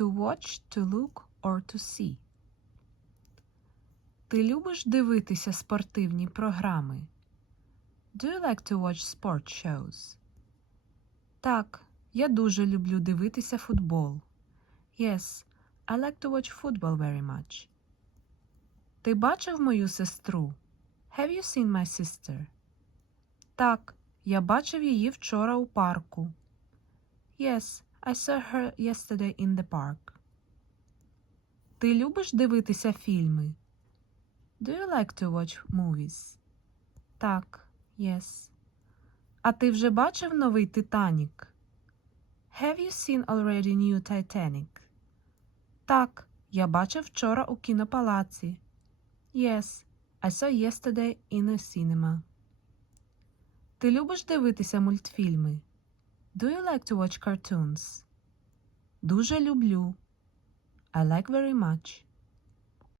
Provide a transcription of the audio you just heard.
to watch, to look or to see? Ти любиш дивитися спортивні програми? Do you like to watch sport shows? Так, я дуже люблю дивитися футбол. Yes, I like to watch football very much. Ти бачив мою сестру? Have you seen my sister? Так, я бачив її вчора у парку. Yes, I saw her yesterday in the park. Ти любиш дивитися фільми? Do you like to watch movies? Так, yes. А ти вже бачив новий «Титанік»? Have you seen already new Titanic? Так, я бачив вчора у кінопалаці. Yes, I saw yesterday in a cinema. Ти любиш дивитися мультфільми? Do you like to watch cartoons? Дуже люблю. I like very much.